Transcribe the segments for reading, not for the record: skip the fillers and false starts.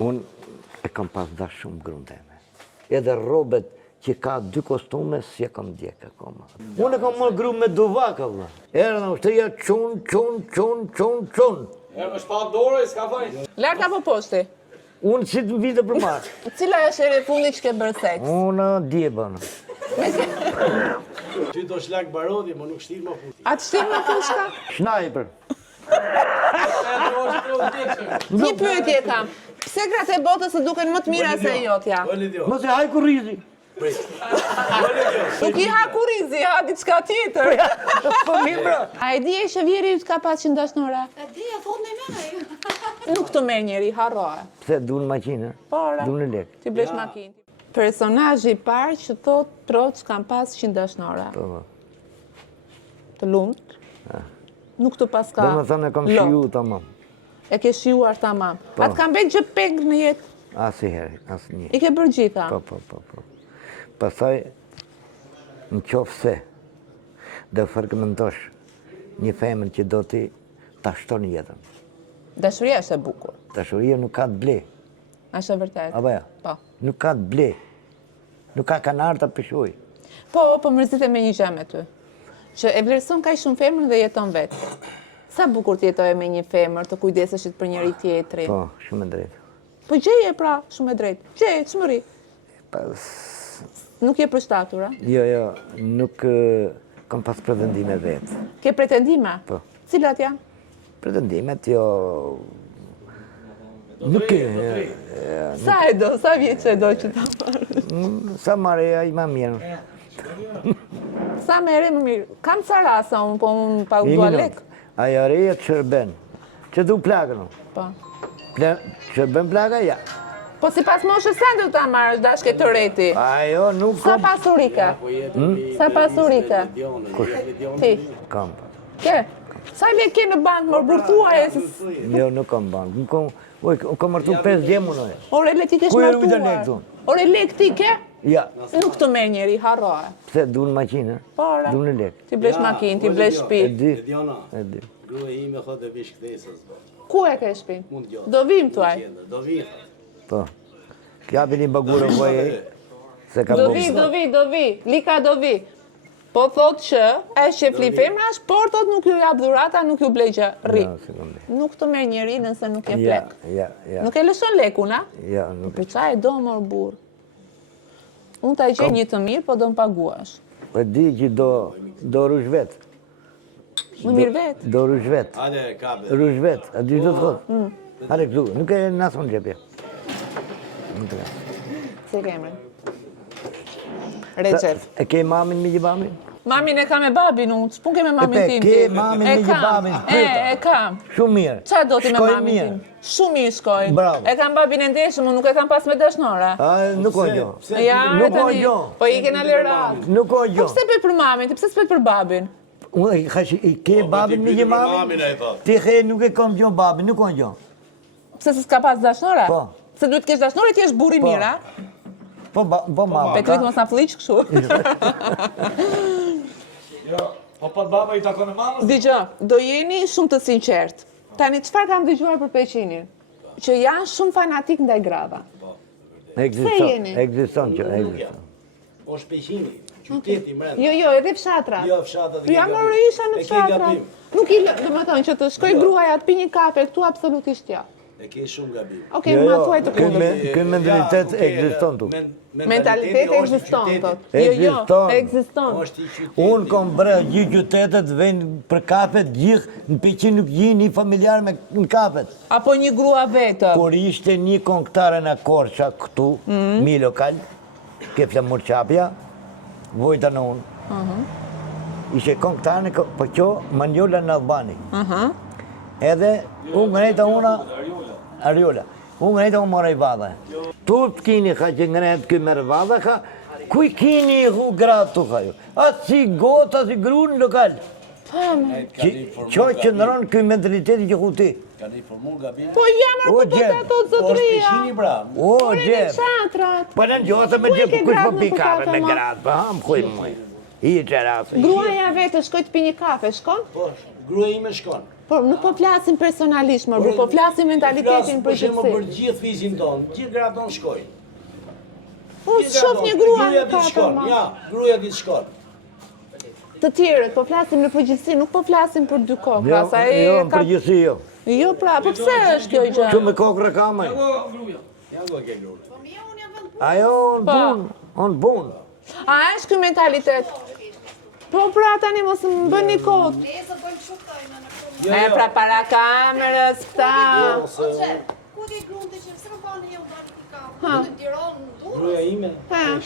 Unë e kam pas dash shumë grunë teme. Edhe robet që ka 2 kostume, si e kam djekë akoma. Unë e kam marrë gru me duvaka, vëlla. Erë në ushtëria çun. E më shpat dorë, s'ka fajnë. Lartë apo poshti? Unë si të vite për marë. Cila është eri fundi që ke bërë seks? Unë djebën. Ty do shlak barodi, më nuk shtirë më futi. A të shtirë më fund shka? Sniper. Një pyetje kam. Pse gratë e botës të duken më të mira se jotja? Mos e haj kurrizi. Nuk i ha kurizi, ha diçka tjetër. Po mirë bra. A e di e që vjeri ju t'ka pas që ndashnora? E di, e thot në mene. Nuk të merr njeri, harroa. Pse duhen makinë? Pora. Duhen lek. Ti blesh makinë. Personazhi i parë që thot troç kanë pas që ndashnora. Po. Të lumt. Nuk të pas ka. Domethënë e kam shiju tamam. E ke shijuar tamam. A të kam bëjt gjë peng në jetë? Asnjëherë, asnjë. I ke bërë gjitha? Po. Pastaj, në qofë se, dhe fragmentosh një femër që do ti ta shton jetën. Dashuria është e bukur. Dashuria nuk ka të ble. Është e vërtet? Apo ja? Po. Nuk ka të ble. Nuk ka kanar të pëshuj. Po mërzite me një gjë me ty. Që e vlerëson kaq shumë femrën dhe jeton vetë. Sa bukur të jetoje me një femër, të kujdeseshit për njëri tjetrin. Po, shumë e drejtë. Po gjeje pra, shumë e drejtë. Gjeje, çmëri. Nuk je përshtatur, a? Jo, nuk kam pas pretendime vetë. Ke pretendime? Po. Cilat janë? Pretendimet, jo... Nuk e... Sa e do, sa vjeç e do që ta marrë? Sa marrë i ma mirë. Sa mere më mirë? Kam ca rasa unë, po unë pa u dua lek. Aja reja të shërben. Që du plagën. Po. Shërben plaga, ja. Po si pas moshës sa du ta marrësh dashke të reti? Ajo nuk... Sa pasurike? Sa pasurike? Ti? Kam. Ke? Sa lek ke në bank, më burthua e si... Jo, nuk kam bank. Unë kam martu 5 djemun. Ore lek ti kesh Ku e rujtë lek martuar? tu? Ore lek ti ke? Ja. Nuk të merr njeri, harroa. Pse duhen makinë? Pora. Duhen lek. Ti blesh makinë, ti blesh E shtëpi. di. Ediona, E di. grua ime thot e vish kthesës. Ku e ke shtëpinë? Mund gjotë. Do vim tuaj. Do vi. Po. Kjapi një bagurë voje se ka Do bëmë. vi. Lika do vi. Po thot që e shefli femrash, por thot nuk ju jap dhurata, nuk ju blej gjë. Rri. Nuk të merr njeri nëse nuk je plek. Ja. Nuk e lëshon lekun, a? Ja, nuk Po qa e do mor burr? Unë ta gjej një të mirë, po do më paguash. e di që do rush vetë. Më mirë vetë. Do rush vetë. Hajde, kabe. Rush vetë. A di që do të thotë? Hare këtu. Nuk e nasë më gjepje. Nuk të ka. Se kemrin. Recep. E ke mamin me gjibamin? Mamin e kam e babin unë, s'pun ke me mamin tim. ke mamin me gjibabin, E kam. Shumë mirë. Qa do ti me Shkoj mamin mirë. tim? Shumë mirë shkojnë. Bravo. E kam babin e ndeshëm, unë nuk e kam pas me dashnora. Nuk o gjo. Ja, Nuk o tani, gjo. po i kena lërat. Nuk o Po gjo. pse për mamin, ti pse s'pet për babin? Unë i ke babin me gjibamin? Mamin e thot. Ti ke nuk e kam gjo babin, nuk o gjo. Pse s'ka pas dashnora? Po. Se duhet kesh dashnore, ti është burri mirë, a? Po mama. Petrit mos na fliq kështu. Po pat baba i takon e mamës? Dgjoj, do jeni shumë të sinqert. Tani çfarë kam dëgjuar për Peqinin? Që janë shumë fanatik ndaj grava. jeni? Ekziston që, ekziston. O shpeqini, qyteti mrenda. Jo, edhe fshatrat. Jo, fshatrat Ja më isha në fshatrat. Nuk i lë, domethënë që të shkoj gruaja të pi një kafe këtu absolutisht jo. E ke shumë gabim. Okej, ma thuaj të kundërt. Ky mentalitet ekziston tu. Mentaliteti ekziston tot. Ekziston. Unë kom bre gjithë qytetet vejnë për kafet gjithë në Peqin nuk gjin një familjar me në kafet. Apo një grua vetëm. Kur ishte një konktare në Korça këtu, mi lokal, ke Flamur Qapja, vojta në unë. Ishe konktare, po qo Manjola në Albani. Edhe unë ngërejta una, Ariola, unë ngërejta unë mora i vadhe. Tu të kini ka që ngërejt këj mërë vadhe ka, kuj kini i hu gratë tu ka ju. Atë si gotë, atë si gru në lokal. Qo që nëronë këj mentaliteti që hu ti. Kanë informuar gabim. Po jamër ku të ato zotëria. Bra. O, gjep. Fshatrat. Po në gjotë me gjep, kush po pi kafe me gratë, po ham kuj muj. I qërasë. Gruaja vetë shkoj të pi një kafe, shkon? Po, grua ime shkon. Por nuk po flasim personalisht, më po flasim mentalitetin Për shembull për përgjithësi. gjithë fisin tonë, gjithë gratë tonë shkojnë. Po shoh një grua Gruaja në ditë katër shkon, ma. ja, gruaja ditë shkon. Të tjerët, po flasim në përgjithësi, nuk po flasim për dy kokra. Jo, Sa e jo, në ka... përgjithësi jo. Jo pra, po pse është kjo gjë? Që me kokra kamaj. Ja go ke gruaja. Ajo on bun. A është ky mentalitet? Po pra tani mos më bëni kot. Jo, E pra para kamerës këta. Ku ke grundi që s'ka kanë heu bashkë ti ka. Të tiron durrës. Gruaja ime,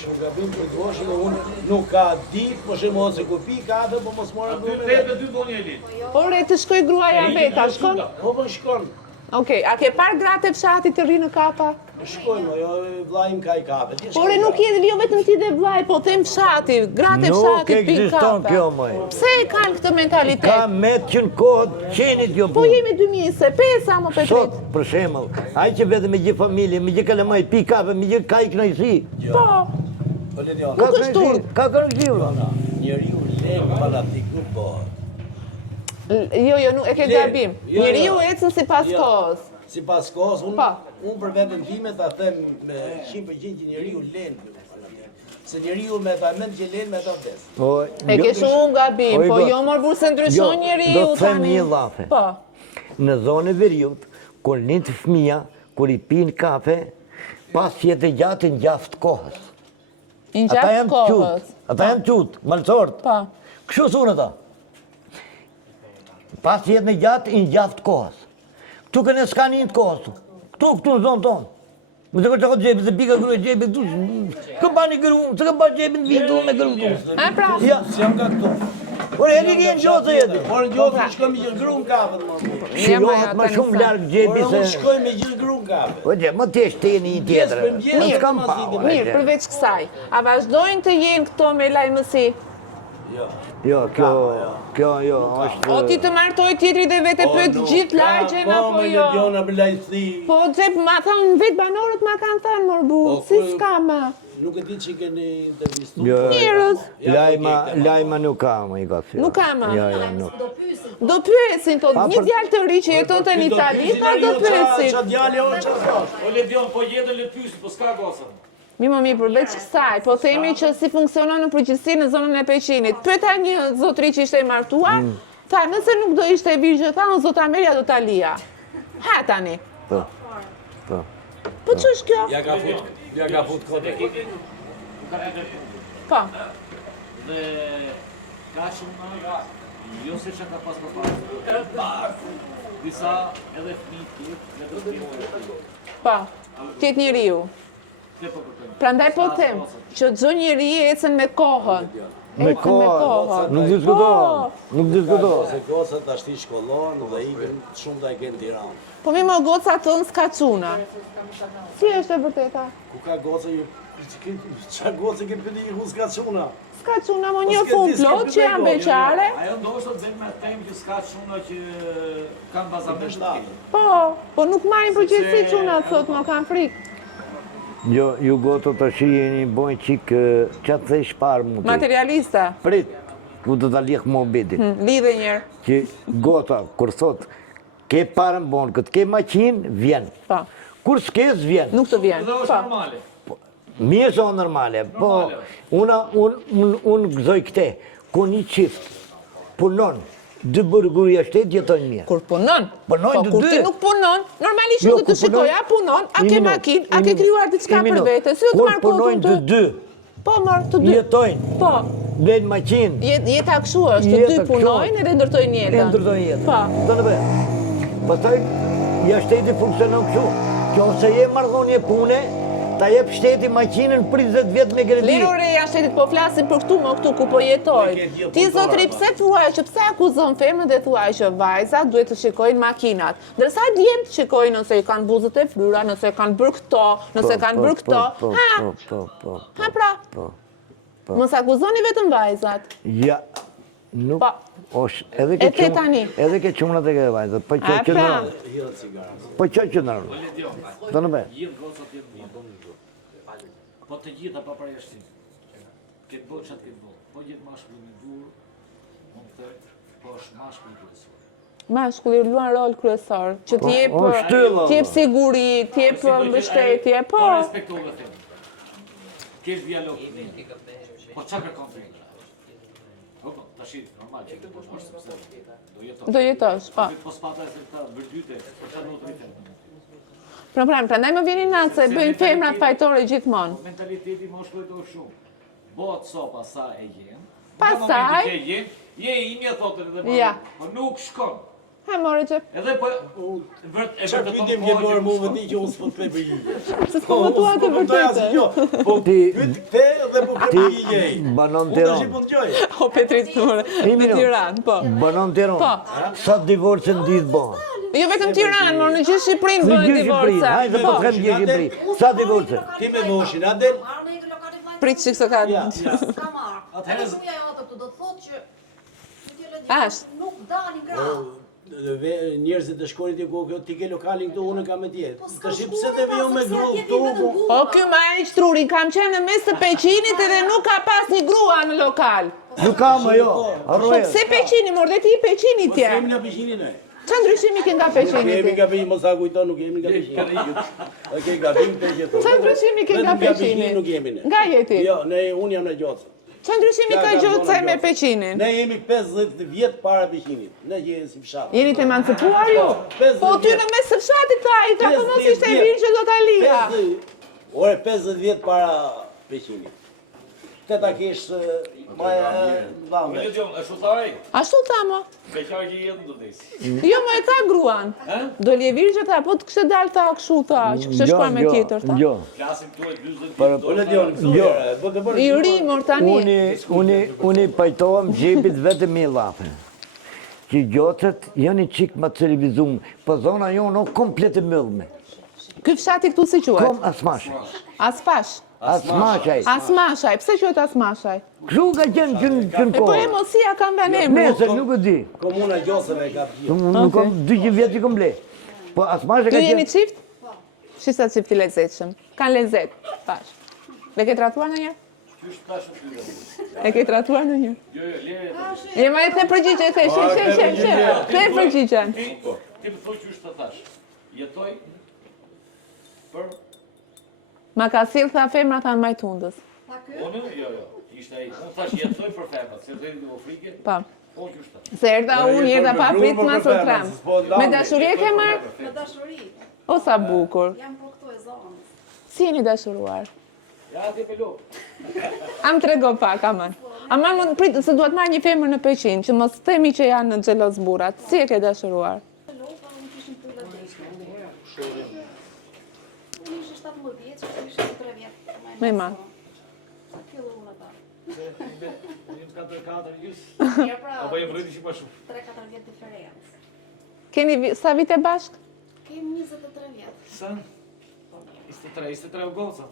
shumë gabim për duashën e unë nuk ka ditë, për shembull ose kupi ka atë, po mos mora gruaja. Ore të shkoj gruaja veta, shkon? Po shkon. Okej, a ke parë gratë e fshatit të rinë në kapa? Shkojnë, jo vllai im ka i kape. Ore nuk jeni jo vetëm ti dhe vllai, po them fshati, gratë e Nuk fshatit pin ekziston kapa. kjo moj. Pse e kanë këtë Ka mentalitet? met që në kohët qenit jo Po bun. jemi 2025 a më Sot, Petrit? për shemëll, ai që vetë me gjithë familje, me gjithë kalamaj, pi kafe, me gjithë ka i knajsi. Po, Po le di ona. Ka Nuk është knajsi, turp. ka kërëgjiu. Njeriu leng fanatik nuk bëhet. jo, nuk e ke Lirë. gabim. Jo, Njeriu jo. ecën sipas Jo. kohës. Sipas kohës, Pa. unë për veten time ta them me 100% që njeriu leng fanatik. Se njeriu me ta mend që leng me ta vdes. E ke shumë gabim, Oj, po go- jo mor burë se ndryshon Jo, njeriu do të them tani. një llafe. Po. Në zonë e veriut, kur lind fëmia, kur i pin kafe, pas jetë gjatë në gjaft kohës. Në Ata gjatë janë kohës. qut, ata janë qut, malsort. Po. Kështu thunë ata. Pas jetë në gjatë në gjaft kohës. Këtu këne s'ka një të kohës. Këtu në zonë tonë. Më të kërë që gjepë, se pika kërë gjepë, këtu, kë ba një kërë, se kë ba gjepë në vitu me kërë këtu. A pra, Ja, Jam nga këtu. por e një kënë gjotë e jetë. Por gjozë në shkoj me gjithë gru në kafe të më. Shirohet ma shumë largë gjepi Por unë se... shkoj me gjithë gru në kafe. Po gjë, më t'jesh të një tjetër. për mjetë, Më s'kam mirë, pa. mirë, përveç kësaj. A vazhdojnë të jenë këto me lajmësi? Jo. Jo, kjo jo, është... O ti të martoj tjetri dhe vete për të gjithë lagjen apo Po me jo? Lediona për lajthi. Po gjep, ma thanë vetë banorët ma kanë thënë morbu, si s'ka ma? Nuk e di që i keni intervistu. Jo, Njerëz, lajma nuk ka, më i ka thyrë. Nuk ka, ma? Jo, nuk. do pyesin to, A, një për- djalë të ri që jeton të në Itali, pa do pyesin. Qa djali o qa thash? O Ledion, po jetën le pysi, po s'ka gosa. Mi më mirë, përveç kësaj, po themi që si funksionon në përgjithësi në zonën e Peqinit. Pyeta një zotëri që ishte e martuar, tha, nëse nuk do ishte e virgjë, tha, unë zota Merja do ta lija. Ha tani. Po, po. Po që është kjo? Ja ka fut kote. Po. Dhe ka shumë jo se që ka pas përpara. Disa edhe fëmijë tjetë, edhe fëmijë. Po. Tjetë njeriu. Prandaj po them që çdo njeri ecën me kohën. Me Ecën kohë, nuk diskutohet, nuk diskutohet. Se gosa të ashti shkollohen dhe ikin shumë të e kenë Tiranë. Po mi më goca tonë s'ka quna. Si është e vërteta? Ku ka goca ju... Qa goca ke pëti ku s'ka quna? S'ka quna, mo një fund plot që janë beqare. Ajo ndoshta të bëjmë me temë që s'ka çuna që kanë bazament të tillë. Po nuk marrin përgjegjësi quna sot, më kanë frikë. Jo, ju goto të shijeni bojnë qikë, që të thesh parë mu ti. Materialista. Prit, ku të të liek mobitin. Lidhe njerë. Që gota, kur thot, ke parën bonë, këtë ke maqinë, vjen. Po. Kur s'kes, vjen. Nuk të vjen. Dhe është Po. normale. Mirë zonë normale, po, unë gëzoj këte, ku një qift, punon, dy burguria shtetë jetojnë mirë. Kur punon. Punojnë Po të kur dy. ti nuk punon, normalisht Jo, nuk të kur shikoj, punojnë- a punon, a Një ke minut, makinë, a një ke minut, krijuar diçka një për minut. vete, si do të Kur marr kohën punojnë të dy, Po, marr të dy. jetojnë, Po. blejnë maqinë, Jeta kështu është, të dy Jeta kështu. punojnë edhe ndërtojnë e jetën. ndërtojnë jetë. Po. Do në bëjë. Pastaj, ja shteti funksionon kështu, që ose je marrëdhënie pune, ta jep shteti maqinën për 20 vjetë me kredi. Liru reja shtetit po flasin për këtu, më këtu ku po jetoj. Ti zotri pse thuaj që pse akuzon femrën dhe thuaj që vajzat duhet të shikojnë makinat. Ndërsa djemt shikojnë nëse i kanë buzët e flyra, nëse kanë bërë këto, nëse kanë bërë këto. Ha, Po. ha pra. Mos akuzoni vetëm vajzat. Ja, nuk, Po. edhe E te tani. edhe ke qumrat e ke vajzët, po që A që pra. në, po që në rrë. Do në bëjë. Gjithë gocat jenë mirë. Po të gjitha pa përjashtim. Këtë bëjë qatë këtë bëjë. Po gjithë mashkulli në durë, mund të thë, po është mashkulli të besuar. Mashkulli luan rol kryesor, që shtylla. t'jep siguri, t'jep mbështetje, po. Po respekto dhe them. Kesh dialog. Po çka kërkon ti? Po, tash normal që të bosh sepse do jeton. Do jetosh, po. Po spata se ta vërdyte, po çfarë do të rritet? Problem, prandaj më vjen natë se bëjnë femrat fajtore gjithmonë. Mentaliteti moshkullit është shumë. Bëhet sopa sa e jen. Pastaj je i imja thotë edhe Ja. po nuk shkon. Ha more që Edhe po Çfarë pyetjem ke bërë mua vëdi që unë s'po të plej për gjigje? se s'po më thua të vërtetë. Po Ti- pyet këtë dhe po Ti kërë gjigje. banon Unë tash i Tiranë. po ndjoj. O Petrit në Tiranë, po. Banon Tiranë. Po. Sa divorce në ditë bëhen? Jo vetëm Tiranë, por në gjithë Shqipërinë Në bëhen gjithë Shqipërinë, divorca. hajde po Po. them gjithë Shqipëri. Sa divorce? Ti me voshin, a del? Marrë në një lokalit vllai. Prit çik se ka. Ja, ja. Ka marrë. Atëherë- Shumë ja ato këtu do të thotë që Ashtë. nuk dalin gra. Njerëzit të shkonin ti ke lokalin këtu, unë kam me tjetë. Po s'ka Tash shkuar pse të vijon me se gru atje këtu? vjen vetëm po? Po ky maestruri kam qenë në mes të Peqinit edhe nuk ka pas një grua në lokal. Nuk kam ajo. Po Arruaj. pse Peqini, mor dhe ti i Peqinit Po tje. kemi nga Peqini ne. Ç'a ndryshimi ke nga Nuk kemi Peqinit? nga Peqini, mos sa kujton, nuk kemi nga Peqini. Okej, gabim te gjithë. Ç'a ndryshimi ke nga Peqini? Nuk jemi ne. Nga jeti? Jo, unë jam në Gjocë. Ç'a ndryshimi ka Gjocë me Peqinin? Ne jemi 50 vjet para Peqinit. Ne jemi si fshat. Jeni të emancipuar ju? Po ty në mes të fshatit ta i ka po mos ishte e virgjë do ta lija. 50 vjet para Peqinit. Te ta kesh maja dhamë. Milion, ashtu thaj. Ashtu tha mo. Beqar që jetë do des. Jo më e ka gruan. Do lje virgjë ta, po të kështë dalë ta kështu ta, që kështë shkuar me tjetër ta. Jo. Klasim këtu e 40 Para- vjet. Unë dion këtu. Jo. Po të bësh. I ri mor tani. Unë pajtohem gjepit vetëm me llafe. Që gjocët janë i qik më të televizum, po zona jonë o komplet e mëllme. Ky fshati këtu si quhet? Kom asmash. Aspash. Asmashaj. Asmashaj. Pse quhet Asmashaj? Kështu ka qenë që në E po kohë. emosia kam vënë emrin. Nese, nuk e di. Komuna Gjosëve ka gjithë. Nuk kam 200 vjet i komplet. Po asmashaj Ty ka jeni qenë. çift? Shisa çift i lezetshëm. Kan lezet. Pash. Dhe ke tratuar ndonjëherë? Qysh tash ty. E ke tratuar ndonjëherë? Jo, le. Je më the përgjigje, the she. The përgjigjen. Ti më thuaj qysh të thash. Jetoj për Ma ka sill tha femra than majtundës. Ta ky. unë, jo. Ishte ai. Unë thash jetoj për femrat, se do të Afrikë. Po. Po qysh tash. Se erdha unë, erdha pa prit ma së tram. Me dashuri e ke marrë? Me dashuri. O sa bukur. Jam po këtu e zonës. Si jeni dashuruar? Ja, ti me lo. Am trego pak, aman. Aman, mund prit, se duhet marrë një femër në Peqin, që mos themi që janë në xheloz burrat. Si e ke dashuruar? Lopa, unë kishin pylla dhe. Unë ishe 17 vjeç, unë ishe 3 vjet. Me ma. Sa fillu unë ata. Jam 4 gjys. Ja pra, Apo jam rriti që pa shumë. 3-4 vjet diferencë. Keni sa vite bashk? Kemi 23 vjet. Sa? 23 u goca.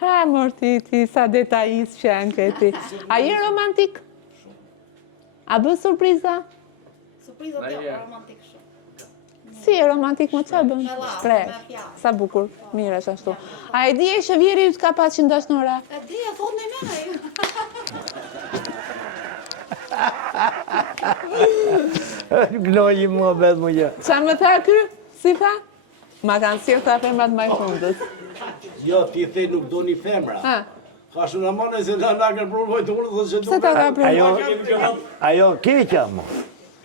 Ha, morti ti, sa detajist që janë këti. A je romantik? A bë surpriza? Surprizat Ai, jo, ja. romantik shumë. Si e romantik më qa bën? Me llaf, Shpreh. me fjalë. Sa bukur, mirë është ashtu. A e di e shëvjeri ju t'ka pas që ndashnora? E di, e thot në mene. Gnoji mua vetë mu gjë. Qa më tha ky? Si tha? Ma kanë sirë tha femrat majtundës. Jo, ti the nuk do një femra. Ha, Ka shumë amane se na kanë provojë të unë se pse ta ka provoj? Ajo keqa mu.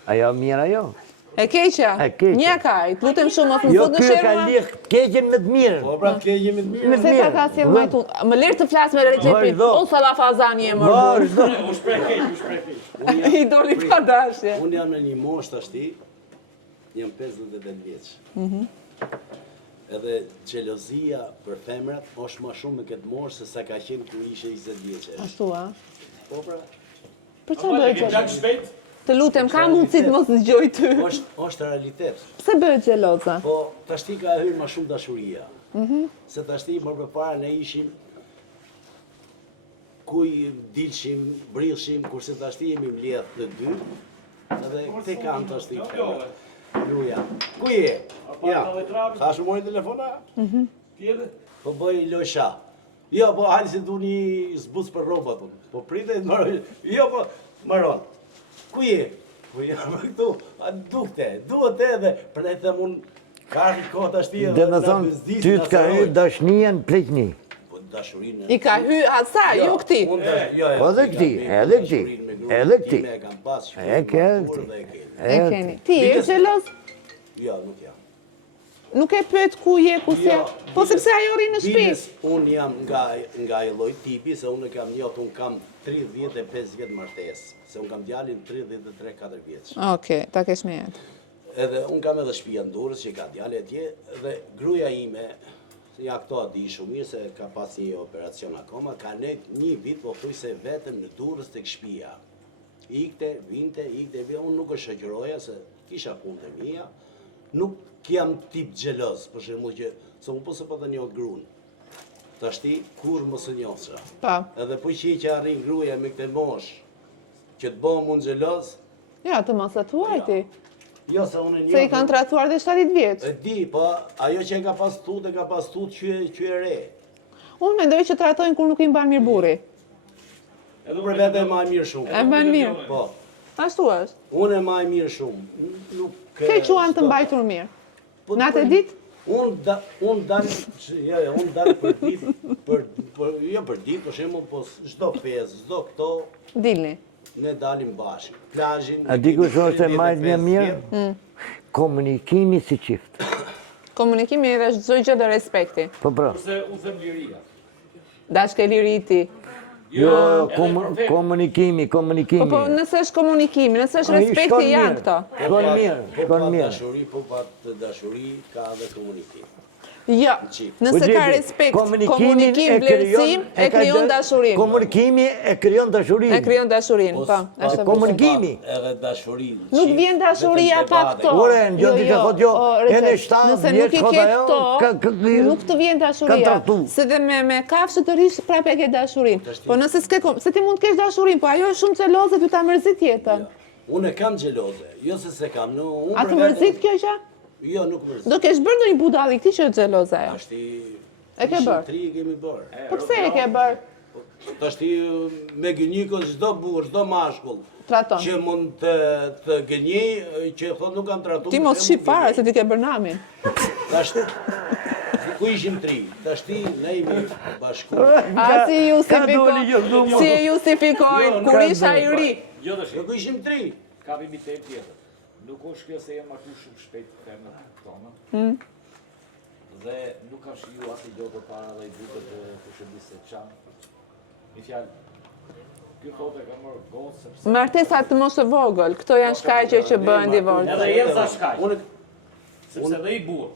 Ajo mirë ajo. E keqja? E keqja. Një kaj, të lutem shumë, mos më Jo, fut në kjo ka shërma. lih keqen me të mirën. Po pra ke jemi të mirë. Me Se ta ka sirë majtundë. Më lirë të flasë me Recepin. Vazhdo. O salafazani e mërë. Vazhdo. U shpreh keq. I doli pa dashje. Unë jam në një moshë tashti, jam 58 vjeç. Edhe xhelozia për femrat është më shumë me këtë moshë se sa ka qenë kur ishe 20 vjeçë. Ashtu, a? Po pra, Për që bëhet Gjak gjeloza? shpejt. Të lutem, ka mundësi të mos dëgjoj ty. është realitet. Pse bëhet gjeloza? Po tashti ka hyrë më shumë dashuria. Se tashti më përpara ne ishim ku i dilshim, brillshim, kurse tashti jemi mbledh të dy. Edhe këte kanë tashti. Luja. Ku je? Ja. Ka shumori telefona? Tjetër. Po bëj losha. Jo, po hajde se du një zbus për robat unë. Po pritet, maroj. Jo, po, maron. Ku je? Po jam këtu, a duhet edhe, për ne them unë, ka kohë tash ti Dhe me thonë, ty të ka hyrë dashnia në prekni. Po dashurinë. I ka hy asa, ju këti. Po edhe këti, edhe këti, edhe këti. E ke edhe këti. E keni. Ti je xheloz? Jo, nuk jam. Nuk e pyet ku je, ku si. Po sepse ajo rri në shtëpi. Unë jam nga ai lloj tipi, se unë kam njohur, unë kam 35 vjet martesë, se unë kam djalin 33-4 vjeç. Okej, ta kesh me jetë. Edhe unë kam edhe shtëpia në Durrës që ka djalë atje dhe gruaja ime, ja këto di shumë mirë se ka pas një operacion akoma, ka ne një vit po thuj se vetëm në Durrës tek shtëpia. Ikte, vinte, unë nuk e shoqëroja se kisha punë të mia, nuk jam tip xheloz, për shembull që se unë po se po të njoh gruan. Tashti kur mos e njohsha. Pa. Edhe po që arrin gruaja me këtë mosh, që të bëhem unë xheloz, Ja, të mos e thuaj ti. jo se unë e njoh. Se i kanë tratuar dhe 70 vjeç. E di, po ajo që e ka pas tut, që e re. Unë mendoj që tratojnë kur nuk i mban mirë burri. Për vete e maj mirë shumë. E mban mirë. Po, Ashtu është. unë e maj mirë shumë. Nuk... Ke quan të mbajtur mirë. Natë e ditë? Unë dalë për ditë, jo për ditë, për shembull, po çdo festë, çdo këto, Dilni. ne dalim bashkë. Plazhin. A di kush është e majtë një mirë? Komunikimi si qift. Komunikimi edhe është çdo gjë dhe respekti. Po pra. Kurse unë them liria. Dashke liriti. Jo, komunikimi. Po nëse është komunikimi, nëse është respekti janë këto. Shkon mirë, shkon mirë. Dashuri, po pa të dashuri, ka dhe komunikim. Jo, nëse ka respekt, komunikim, vlerësim, e krijon dashurinë. Komunikimi e krijon dashurinë. E krijon dashurinë, po. është Komunikimi. Edhe dashurinë. Nuk vjen dashuria pa këto. Ore, në gjë të thot jo, edhe 7 nëse nuk vjeç i thot ke ajo, këto, nuk të vjen dashuria. traktu. Se dhe me kafshë të rish prapë e ke dashurinë. Po nëse s'ke, se ti mund të kesh dashurinë, po ajo është shumë xheloze, ty ta mërzit jetën. Unë e kam xheloze, jo se se kam, A të mërzit kjo gjë? Jo, nuk mërzit. Do kesh bërë ndonjë budalli këti që është xheloze ajo. Tashti... E ke bërë? 3 kemi bërë. Po pse e ke bërë? Tashti me gënjikën çdo burr, çdo mashkull Traton. që mund të gënjej, që thot nuk kanë tratuar. Ti mos shqip fare se ti ke bërë namin. Tashti ku ishim 3, tashti ne jemi bashku. A si justifikojnë kur isha i ri? Jo tash. Ku ishim 3. Ka vimi tem tjetër. Nuk është kjo se jam martu shumë shpejt femrat tonë. Dhe nuk kam shiju asnjë gjë përpara dhe i duket të shërbis se çan. Mi fjalë, ky thotë ka marrë gocë sepse Martesa të mos e vogël, këto janë shkaqe që bëhen divorc. edhe jenë sa shkaq. Unë Sepse edhe i burr,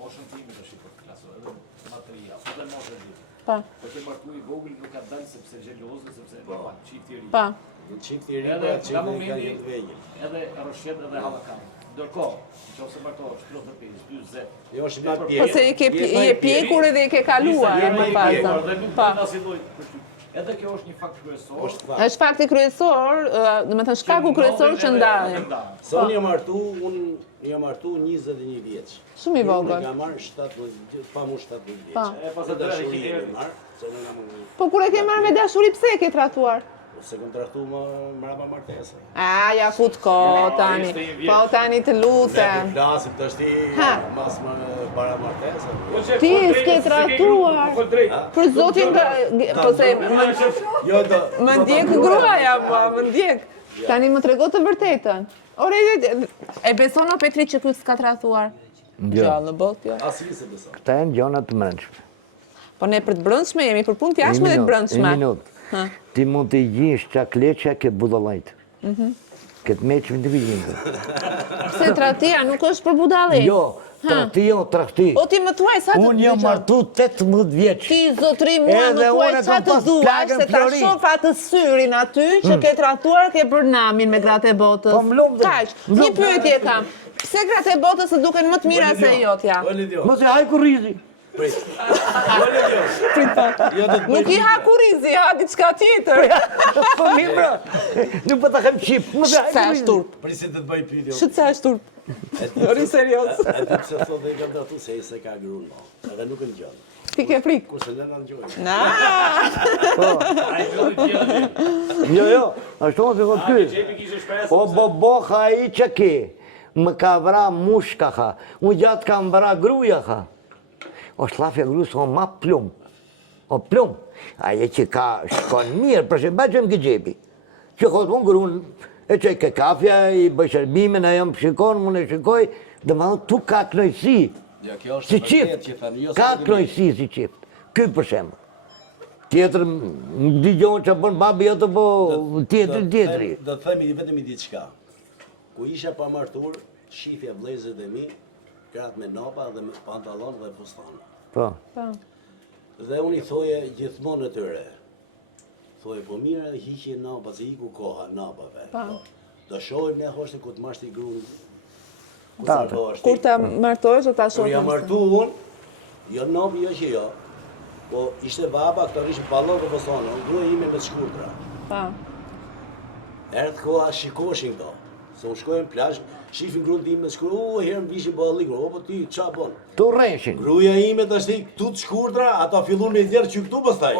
moshën time tash për të klasë, edhe material, edhe moshën e ditë. Pa, Po që martu i vogël nuk ka dalë sepse xhelozë, sepse çifti i ri. pa. çifti i ri, Edhe çifti nga ka momenti jetë vegjël. edhe rroshet edhe hallakam. Ndërkohë, nëse martohesh 35, 40, Jo, është nga Po pjesë. se je pjekur edhe i ke kaluar je në më i pjekur fazën. dhe nuk Pa. bën asnjë lloj përshtypje. Edhe kjo është një fakt kryesor. Është fakt. Është fakti kryesor, do të thënë shkaku kryesor që ndahen. Se unë jam martu 21 vjeç. Shumë i vogël. Unë kam marrë 17, pa mu 17 vjeç. Pa. E pas atë Dashuri e e erdhi. marrë, se unë kam Po kur e ke marrë me dashuri, pse e ke tratuar? se kontrahtu më mbrapa martesë. A, ja fut ko tani. Po tani të lutem. Flasim tashti Ha. mas më para martesë. Ti s'ke tratuar. Për zotin po se Jo do. më ndjek gruaja, më ndjek. Tani më trego të vërtetën. Ore, e beson o Petri që ky s'ka tratuar? Jo. Gjallë në botë kjo. Asnjë se beson. Këta janë gjona të mbrëmshme. Po ne për të brëndshme jemi, për punë t'jashme dhe të brëndshme. Një minutë. Ti mund të i gjish qa kleqa ke budallajt. Këtë meqë të vijinëve. Pse tratia nuk është për budallin? Jo, trakti. O ti më thuaj sa të Unë jam dëgjoj. martu 18 vjeç. Ti zotri mua më Edhe thuaj unë sa kam të pas duash plagën se ta Florin. shoh atë syrin aty që ke tratuar, ke bërë namin me gratë e botës. Po, m'lum dhe- Kaq, një pyetje kam. Pse gratë e botës të duken më të mira se jotja? Po Lidio. Mos e haj kurrizi. Prit. Po Lidio. Jo do të Nuk i ha kurizi, ha diçka tjetër. Po mirë bra. Nuk po ta kem qip. Mos e haj Sa është kurrizi. turp? Prisit të bëj pyetje. Shit sa është turp. Ori serios. E di pse thotë dhe i kandidatu se ka gruan mo. Edhe nuk e ngjan. Ti ke frikë? Kurse ne na ngjojmë. Na. Jo, ashtu më fillon ky. Gjepi kishte shpresë. O boboha i që ki, më ka vra mushka ha, unë gjatë kam vra gruja ha. O shlafja grusë o ma plum, o plum. Aje që ka shkon mirë, për që bëgjëm këtë gjepi. Që thotë unë grunë, e që ke kafja, i bëj shërbimin, e jam shikon, unë e shikoj, dhe më thonë, tu ka knojësi, si qift, ka knojësi si qift. Ky për shemë. Tjetër, nuk di gjohën që bën babi jote, po tjetëri. Do të themi vetëm i diçka. Ku isha pa martur, shifja vlezët e mi, gratë me napa dhe me pantallon dhe fustan. Po. Dhe unë i thoje gjithmonë të tyre. Thoje, po mire hiqje napa, se iku koha napave. Do shohim ne hoshte ku të mashti grunë. Kur ta martohesh do ta shohim. Kur jam martu unë, jo napi, jo që jo. Po ishte baba, këto ishin pallon dhe fustan, unë gruja ime me të shkurtra. Erdhë koha shikoshin këto. Se unë shkojnë në plazh, shifin grunë time të shkurtra, herën vishin po allikur, o po ti, qa bon? Tu rreshin. Gruja ime të ashti këtu të shkurtra, ata fillun me djerë që këtu pastaj.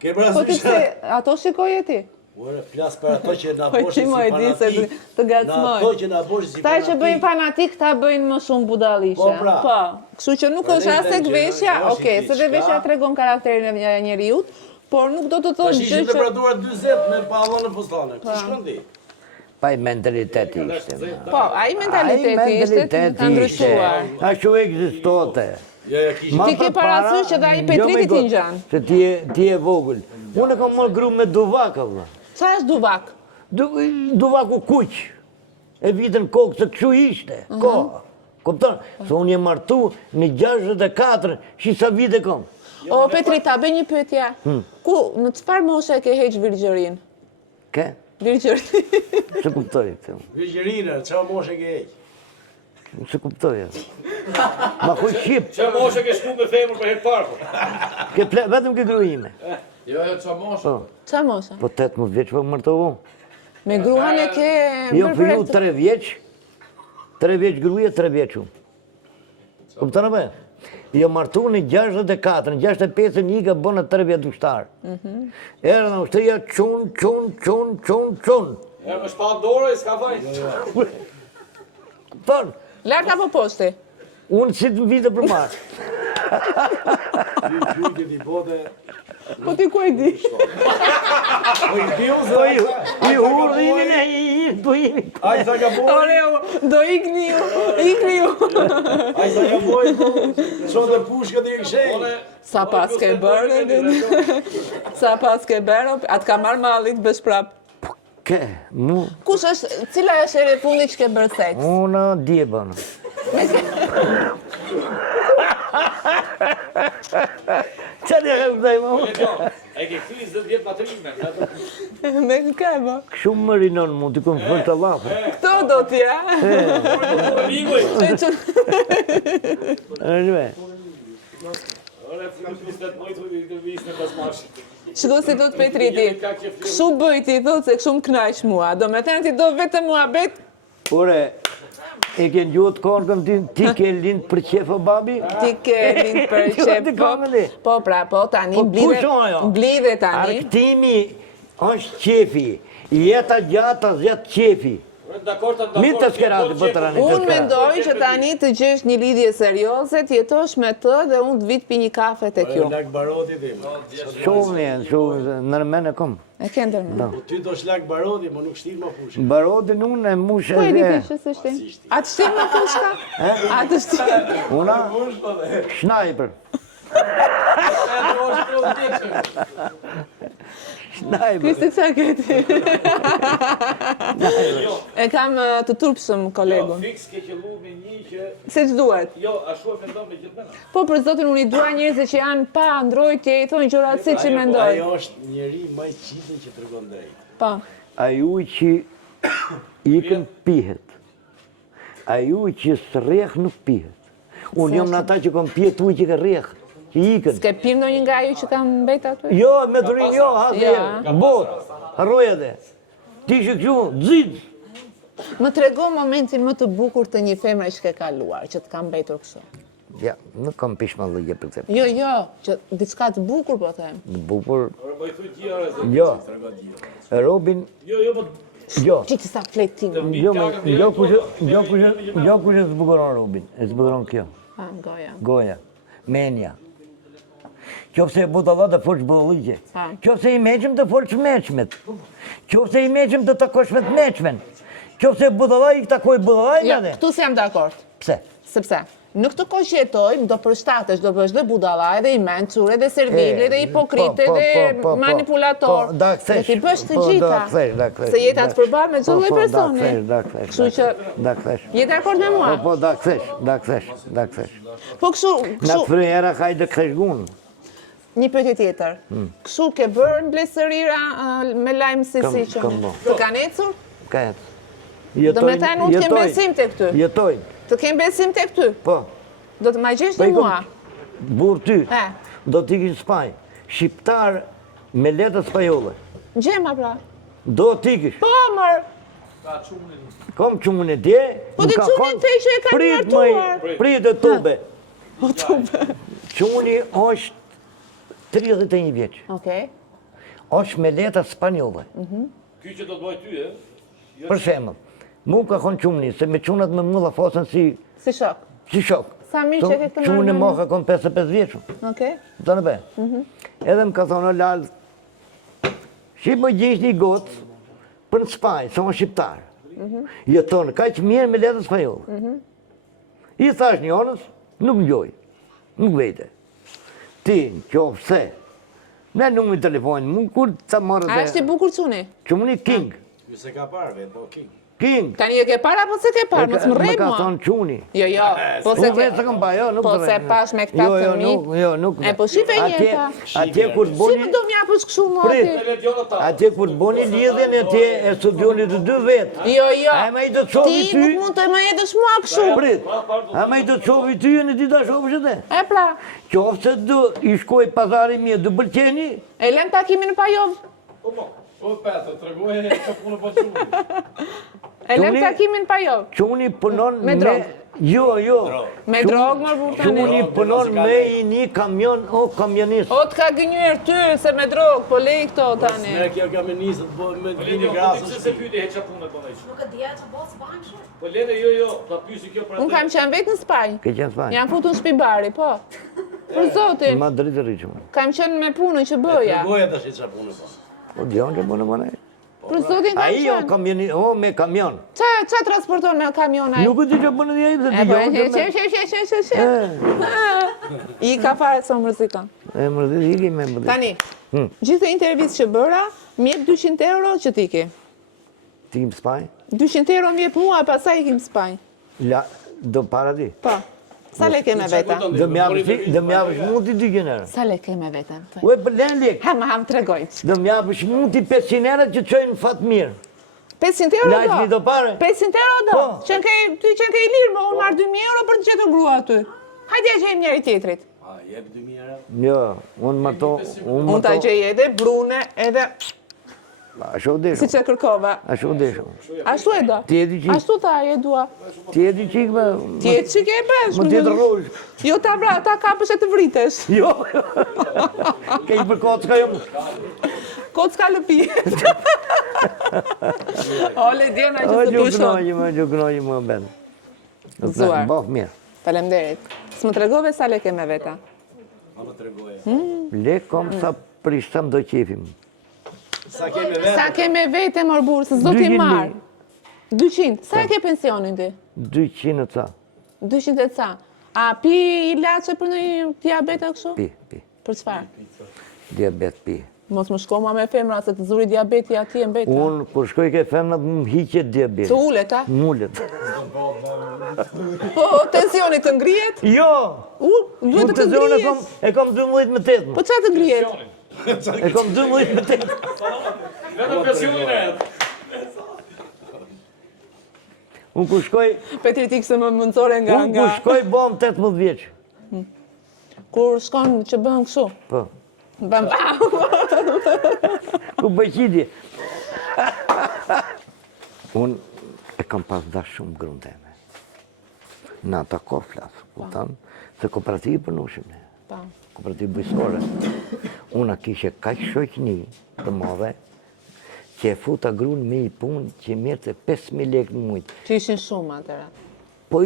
Ke Po ti parasysh? pse ato shikoj e ti? Ore, flas për ato që na Po boshin ti si më e di se fanatik. të Na gacmoj. ato që na boshin si Ta që bëjnë fanatik. fanatik, ta bëjnë më shumë budallishe. Po, pra. Po, kështu që nuk është as tek veshja, okay, se dhe veshja tregon karakterin e njeriut, por nuk do të Tash thotë ishin gjë që temperatura 40 me pallon në fustane. Ku shkon ti? Pa i mentaliteti ishte. po, ai mentaliteti ishte ka ndryshuar. Ashtu ekzistote. Ja, kishin. Ma Ti ke për parasysh që dhe ai jo, Petriti me t'i gotë, ngjan. Se ti e vogël. Unë kam marrë gru me duvaka, vëlla. Sa është duvak? Duvaku kuq. E vitën kokë se kështu ishte. Koha. Kupton? Se unë jem martu në 64, shi sa vite kom. O, Petri, ta bëj një pyetje. Ku, në çfarë moshe ke heq virgjërin? Ke? Virgjërin. Se kuptoj këtë. Virgjërinë, çfarë moshe ke heq? Se kuptoj. Ma kuj shqip. Që moshe ke shku me femër për herë parë. Vetëm ke gru ime. Jo, qa moshe. Çfarë moshe? Po 18 vjeç po martohu. Me gruan e ke Jo, bërë fillu për 3 vjeç. 3 vjeç gruja, 3 vjeç unë. Kupton apo? Jo martu në 64, në 65 një ka bënë 3 vjet ushtar. Era në ushtria çun. E më shpat dorë, s'ka fajnë. Kupton? Lart apo poshtë? Unë si të vite për marë. Ti pyetje ti bote. Po ti ku e di? Po i diu se I hurrimin e i dujimi. ai sa ka boj. Ore, do ikni ju. Ai sa ka boj. Çon të pushkët i kishej. Sa pas ke bërë? Sa pas ke bërë? Atë ka marrë mallit bësh prap. Ke, mu, Kush është, cila është ere fundi që ke bërë seks? unë dje bënë. Qa një e vdaj mu? E ke këti 20 vjetë matrime. Me ka e bë? Kështu më rinon mu, t'i kom fërë të lafë. Këto do t'ja. Miguj. Êshme, Ore, fëmë 20 mojtë, të visë në pasmashë. Shdo si do të Petriti, kështu bëj ti thot se kështu më knajsh mua, do me thënë ti do vetëm mua bet, ore, e ke gjuhët konë ti ke lind për qefë babi? ti ke lind për Ti qep, kam edhe. po pra, po tani, Po kush o ajo? mblidhe tani. Arktimi është qefi, jeta gjata zjatë qefi. Minë të skerati, po të rani të Unë skerati. mendoj që tani të gjesh një lidhje serioze, të jetosh me të dhe unë të vit pi një kafe tek ju. Lak baroti ti. Shumë jenë, shumë, nërmen e kom. E ke ndërmë. Po ty do shlak baroti, më nuk shtil më fushë. Barodin unë e mushë Po e di e peshës është ti? A të shtim në fushka? A të shtim? Una, sniper. Sniper. Kristi që ke ti? E kam të turpshëm kolegun. Fiks ke qëllu me një që... Se që duhet? Jo, ashtu e mendon me gjithë mëna. Po për zotin unë i dua njerëzit që janë pa ndrojtje, i thonë gjërat si që mendoj. Ajo është njeri më i qitin që tregon drejt. Pa. A ju që ikën pihet. A ju që së rreh nuk pihet. Unë jom në ata që kom pihet uj që ka rreh. Që ikën. S'ke pirë ndonjë nga ju që kam mbet aty? Jo, me durin, jo, hasë Ja. bot. Harroj edhe. Ti që këshu, dzid. Më trego momentin më të bukur të një femre që ke kaluar, që të ka mbetur kështu. Ja, nuk kam pishmallëgje për këtë. Jo, që diçka të bukur po them. Të bukur. Po i thuj gjëra. Jo. Robin, Jo, po jo. Që sa flet tim. Jo kush e zbukuron Robin, e zbukuron kjo. Goja. Goja, menja. Qofse budalla të folç budalliqe. Qofse i meqëm të folç meqmet. Qofse i meqëm të takosh me të meqmen. Qofse budalla i takoj budallaj Jo, edhe. këtu si jam dakord. Pse? Sepse në këtë kohë që jetojmë, do përshtatesh, do bësh dhe budallaj, dhe i mençure, dhe servile, dhe hipokrite, dhe manipulator. Da kthesh. Dhe ti bësh të gjitha. Da kthesh. Se jeta të përballë me çdo lloj personi. Da kthesh. Kështu që Da kthesh. je dakord me mua? Po, da kthesh. Po kështu, Në të frejera hajde kthesh gunë. një pyetje tjetër. Kështu ke bërë mbledhësira me lajm si që të kanë ecur? Ka jetë. Do me thënë unë të kem besim të këty. Jetoj. Të kem besim të këty. Po. Do të ma gjesh një mua. Burë ty. Do t'ikish Spanjë. Shqiptar me letë spanjolle. Gjema pra. Do t'ikish. Po, mër. Kom qumën e dje. Po të qunin të që e ka një artuar. Prit e tube. Quni është 31 vjeç. Okej. është me letë spanjolle. Ky që do të bëj ty, Për shembull, mu ka kon qumni, se me qunat me mulla fosën si shok. Si shok. Sa mirë që ke këtë Qumën e marrë. moha kon 55 vjeçun. Okej. Të në be. Edhe më ka thonë o lalë, shqip më gjesh një gotë për në Spajnë, se më shqiptar. Jetonë, ka që mirë me letës spanjollë. I thash një onës, nuk më gjoj, nuk vejte. Ti, qofë se, ne nuk më telefonin, mu kur të marrë A është i bukur quni? Qumëni King. Ju se ka parë, vetë, po King. King. Tani e ke para apo se ke parë? Mos më Më rrej ka mua. thonë quni. Jo, po se Unë vetë se kam pa, jo, nuk po të se rrej. pash me këta të mitë. Jo, nuk. E po shife jeta. Atje kur të Si boni... më do m'japësh kështu mua Prit. ti? Atje kur të boni lidhjen e atje e studioni të dy vetë. Jo. A ma i do të shofi Ti ty? nuk mund të më jedësh mua kështu. Prit. A ma i do të shofi ty e në ti ta shofi që te? E pra, Qofë se du i shkoj pazari mje, du bëlqeni? e lem takimin në Pajov. O, Petë, të regoj e që punë po qumë. E lem Quni- takimin në Pajov. Quni punon Me drogë. Jo. Me drogë më burë tani. Quni punon me i një kamion o kamionist. O të ka gënyer ty se me drogë, po lej këto tani. Merë kjo ka me nisë të bëjë me Lene, një po grasë. ti se pyeti heqa punë e bënej. Nuk e dija që bëtë s'banë shumë. Po Lene, jo, ta pyesi kjo për Unë kam qenë vetë në Spanjë. Ke qenë Spanjë? Jam futur në shtëpi bari, po. Për zotin, Madrid e rriqë. kam qenë me punën që bëja. Goja të shi që punë po. Po dion që bënë mëne. Për zotin kam A i o qenë. kamionist, o me kamion. Qa transporton me kamion ai? Nuk e di që bënë dhe i dhe E di po, jo që me... I ka fare sa mërzikon. E më rëdhë i ki me më dhe. Tani, gjithë intervistë që bëra, më jep 200 euro që t'iki. Ti im Spanjë? 200 euro më jep mua, pasaj ikim në Spanjë. La, do para di. Po, sa leke me veta? Dhe më japësh mund t'i 200 euro. Sa leke me veten? Ue për len lek. Ha, më tregojnë. Dhe më japësh mund t'i 500 euro që qojnë fatë mirë. 500 euro Lajt mi do pare? 500 euro do? Po. Ty qenë ke i lirë, më unë marrë 2000 euro për të gjetur grua aty. Hajde ja gjejmë njëri tjetrit. A, jep 2000 euro? Jo, unë më to... Unë ta gjej edhe brune, edhe Ashtu si desho. që kërkova. Ashtu desho. Ashtu e do. Ti e di që... Ashtu ta e dua. Ti e di që me... Ti e që ke besh. Më tjetë rrujsh. Jo ta bra, ta kapësh e të vritesh. Jo. Ke i për kocka jo më. Kocka lëpi. Ole, djena që O, se pushon. gjuknojë më ben. Zuar. Bof mirë. Faleminderit. S'më tregove sa leke me veta. A më të regoje. Le kom sa prishtam do qefim. Sa kemi vetë? Sa ke me vete, mor burë, se s'do t'i 200.000. marë. 200. Sa ke pensionin ti? 200 ca. 200 e ca. A pi ilaçe për në diabet e kështu? Pi. Për çfarë? Diabet pi. Mos më shko mua me femra se të zuri diabeti atje mbet. Unë, kur shkoj ke femnat, më hiqet diabet. Të ulet, a? Mullet. Po, tensioni të ngrihet? Jo! Duhet të të Tensione ngrihet. e kom 12 me 8. Po çfarë të ngrihet? E kom 12 me 8. Vetëm pensionin e. Unë kur shkoj, Petri ti kse më mëncore nga unë kur shkoj bom 18 vjeç. kur shkon që bën kështu. Po. Bam. Ku bëjqiti. Unë e kam pas dash shumë grunë teme. Në ata ko flasë, kupton? Se kooperativë përnushim ne. Kooperativë bujësore. Una kishe kaq shoqni të madhe, që e futa grunë me i punë që mirë të 5.000 lekë në mujtë. Që ishin shumë atëra. Po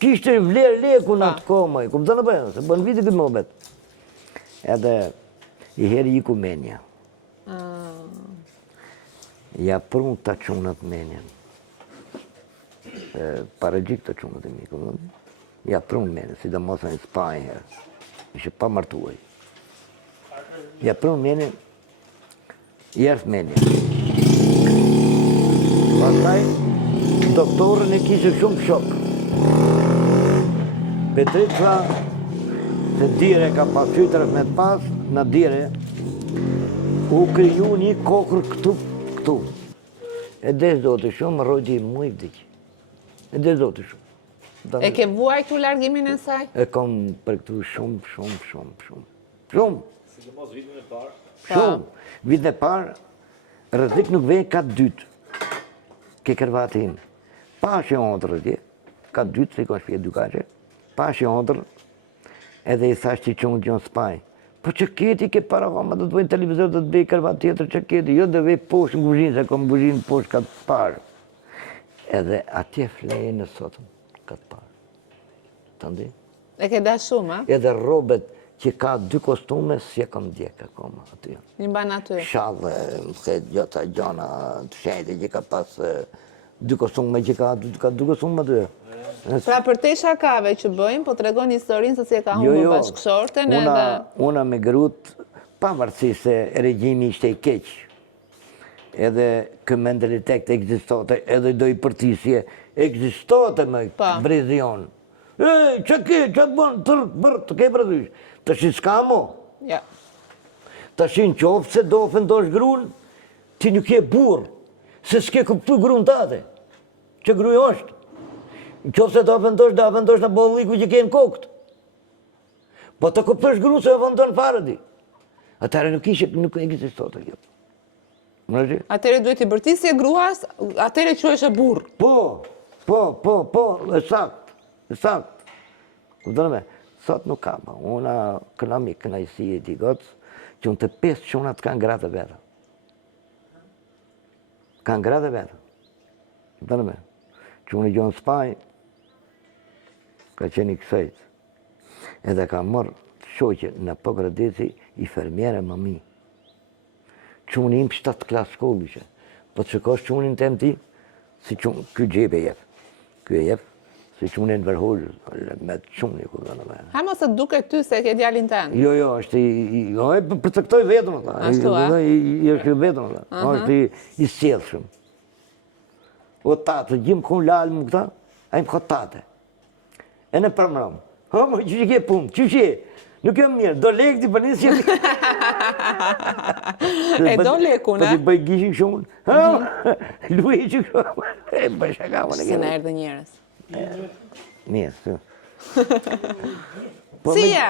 kishte vlerë leku në atë kohë, kupton apo? Se bën vite këtë mëbet. Edhe i heri i ku menja. Ja prun të qunët menjen. Pare gjik të qunët e mi, kupton? Ja prun menjen, si da mosën i spaj herë. Ishe pa martuaj. Ja prun menjen, jërth menjen. Pastaj, doktorën e kishe shumë shok. Petrit tha, se dire ka pas qytërës me të pas, në dire, u kriju një kokër këtu. E des do të shumë, rojti i mu i vdikë. E des do të shumë. E ke vuaj këtu largimin e saj? E kom për këtu shumë. Shumë. Sidomos vitin e parë. Shumë. Vitin e parë, rrezik nuk vej ka dytë. Ke kërvatin. Pashe ondër atje, ka dytë, se ka shpje dukaqe. Pashe ondër, edhe i thash që qënë gjonë spaj. Po që keti ke para koma, do të vojnë televizor, do të vej kërvat tjetër që keti. Jo dhe vej poshtë në guzhinë, se kom guzhinë poshtë ka të parë. Edhe atje fleje në sotëm, ka të parë. Të ndi? E ke da shumë, a? Edhe robet që ka 2 kostume, si e kom djekë akoma aty janë. Një banë aty. Shallë, më gjota gjona të shenjtë që ka pas 2 kostume që ka 2 kostume aty. Pra për te shakave që bëjmë, po të regon historinë se si e ka humbur bashkëshorten edhe... Una me grut, pavarësi se regjimi ishte i keq, edhe kë mentalitet ekzistote, edhe do i përtisje, ekzistote me brezion. Që ke, që të bënë, të ke përdysh, të shi s'ka mo. Të shi në qofë se do fëndosh grun, ti nuk je burë, se s'ke këptu grun tate, që gruj është. Në qofë se do fëndosh në bolliku që ke në kokët. Po të këpësh grun se o fëndon fare di. Atëre nuk ekzistote kjo. Atëre duhet i bërtisje gruas, atëre që është e burë. Po, e sakt. Këpëtone me, sot nuk ka, una këna mi kënajsi e ti gotës, që unë të 5 qunat kanë gratë vetë. Kanë gratë vetë. Këpëtone me, që unë i gjonë spaj, ka qenë i kësajt. Edhe ka mërë shoqe në Pogradeci i fermjere më mi. Qunë im 7 klasë shkollë ishe. Po të shikosh qunin të em ti, si qunë, ky gjepe jep. Ky e jep, si qunin vërhollë, me të qunin, ku dhe në me. Ha mos të duke ty se ke djalin të enë? Jo, është për të këtoj vetëm, Ashtu, a? I është vetëm, është i sjedhshëm. O tatë, gjimë kun lalë më këta, a im këtë tate. E në përmëram, më që që ke punë, që që nuk e më mirë, do lekë ti për një si... E do leku, ne? Po ti bëj gjishin shumë, luaj që shumë, e bëj shaka më në Se në erdhe njërës. Mirë, të. Si je?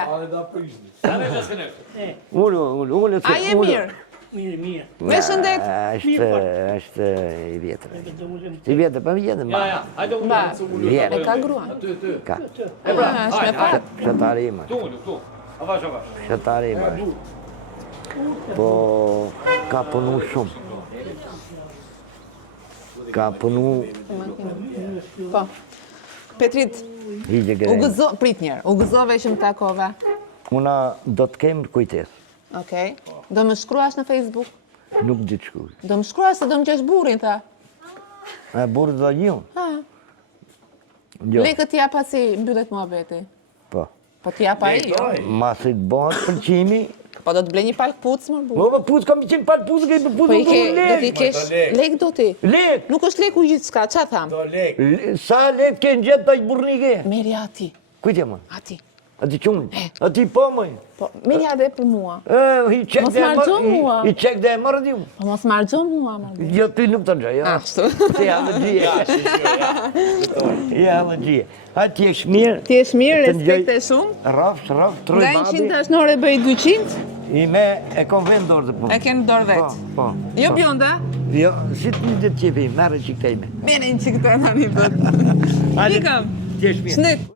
Unë... A je mirë? Mirë. Me shëndet? Është i vjetër. I vjetër, pa vjetër, ma. Ba, Vjetër. e ka gruan? Ka. Është me pak. Shetari ima. Shetari ima. Po, ka punu shumë. Ka punu... Po. Petrit, Higje gërejnë. prit njerë, u gëzove që më takove. Una do të kemë kujtes. Okej. Do më shkruash në Facebook? Nuk di të shkruaj. Do më shkruash se do më qesh burin, tha. E burë të gjion? Ha. Jo. Lekët t'ja pa si mbyllet mua beti. Po. Po t'ja pa i, jo? Masit bëhat pëlqimi. Po do të blej një palë pucë, më burë. Më pucë, kam i qenë palë pucë, ke për pucë, Po i më ke, burë do t'i lekë. kesh, lekë do ti. Lekë. Nuk është leku gjithë s'ka, qa tham? Sa lekë ke në gjithë të i burnike? Meri ati, Kujtje më? ati. Ati qunë? Ati po mëj? Po, meri ade për mua. Mos marrëgjo mua. I qek dhe e mërë t'ju. Po mos marrëgjo mua, më burë. Jo, ty nuk të gjë, jo. Ashtu. Si allergjie. Ja, allergjie. Ha, ti e shmirë. Ti e shmirë, respekte shumë. Rafsh, troj Nga babi. 100 dashnore bëj 200. Ime e kom vend dorë të punë. E kenë dorë vetë. Po. Jo bjonda? Jo, si të një ditë qefi, merë që këtejme. Mene në që këtë tani bët. Ikëm. Tjesh mirë. Shnet.